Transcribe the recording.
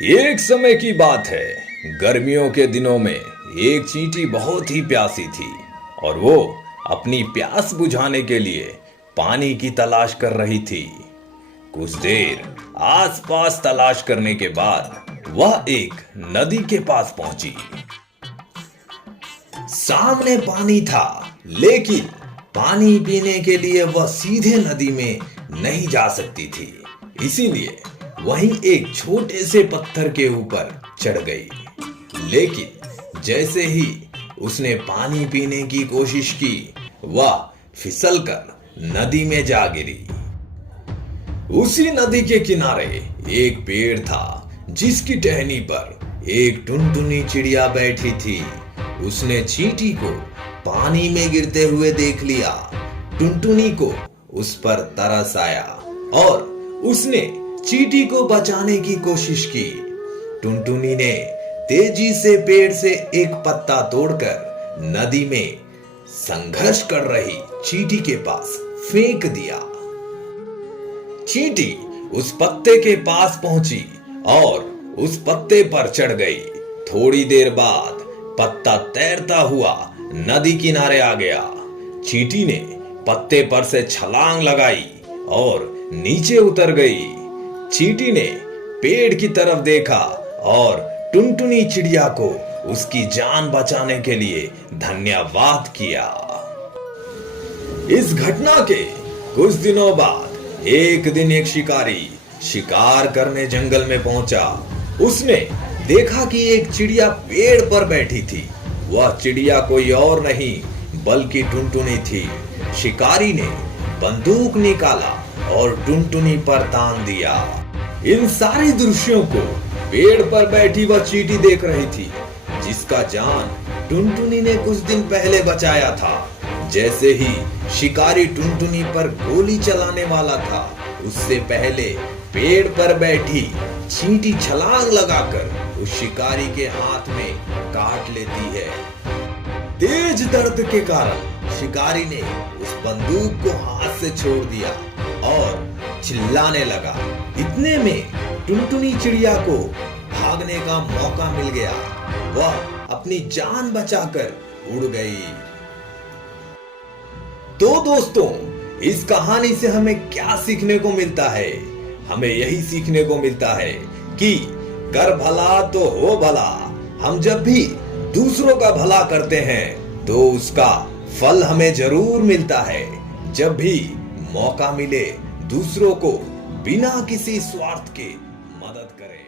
एक समय की बात है। गर्मियों के दिनों में एक चींटी बहुत ही प्यासी थी और वो अपनी प्यास बुझाने के लिए पानी की तलाश कर रही थी। कुछ देर आसपास तलाश करने के बाद वह एक नदी के पास पहुंची। सामने पानी था, लेकिन पानी पीने के लिए वह सीधे नदी में नहीं जा सकती थी। इसीलिए वहीं एक छोटे से पत्थर के ऊपर चढ़ गई। लेकिन जैसे ही उसने पानी पीने की कोशिश की, वह फिसलकर नदी में जा गिरी। उसी नदी के किनारे एक पेड़ था, जिसकी टहनी पर एक टुनटुनी चिड़िया बैठी थी। उसने चींटी को पानी में गिरते हुए देख लिया। टुनटुनी को उस पर तरस आया और उसने चींटी को बचाने की कोशिश की। टुनटुनी ने तेजी से पेड़ से एक पत्ता तोड़कर नदी में संघर्ष कर रही चींटी के पास फेंक दिया। चींटी उस पत्ते के पास पहुंची और उस पत्ते पर चढ़ गई। थोड़ी देर बाद पत्ता तैरता हुआ नदी किनारे आ गया। चींटी ने पत्ते पर से छलांग लगाई और नीचे उतर गई। चींटी ने पेड़ की तरफ देखा और टुनटुनी चिड़िया को उसकी जान बचाने के लिए धन्यवाद किया। इस घटना के कुछ दिनों बाद एक दिन एक शिकारी शिकार करने जंगल में पहुंचा। उसने देखा कि एक चिड़िया पेड़ पर बैठी थी। वह चिड़िया कोई और नहीं बल्कि टुनटुनी थी। शिकारी ने बंदूक निकाला और टुनटुनी पर तान दिया। इन सारे दृश्यों को पेड़ पर बैठी वह चींटी देख रही थी, जिसका जान टुनटुनी ने कुछ दिन पहले बचाया था। जैसे ही शिकारी टुनटुनी पर गोली चलाने वाला था, उससे पहले पेड़ पर बैठी चींटी छलांग लगाकर उस शिकारी के हाथ में काट लेती है। तेज दर्द के कारण शिकारी ने उस बंदूक को हाथ से छोड़ दिया और चिल्लाने लगा। इतने में टुनटुनी चिड़िया को भागने का मौका मिल गया। वह अपनी जान बचाकर उड़ गई। तो दोस्तों, इस कहानी से हमें क्या सीखने को मिलता है? हमें यही सीखने को मिलता है कि कर भला तो हो भला। हम जब भी दूसरों का भला करते हैं तो उसका फल हमें जरूर मिलता है। जब भी मौका मिले, दूसरों को बिना किसी स्वार्थ के मदद करें।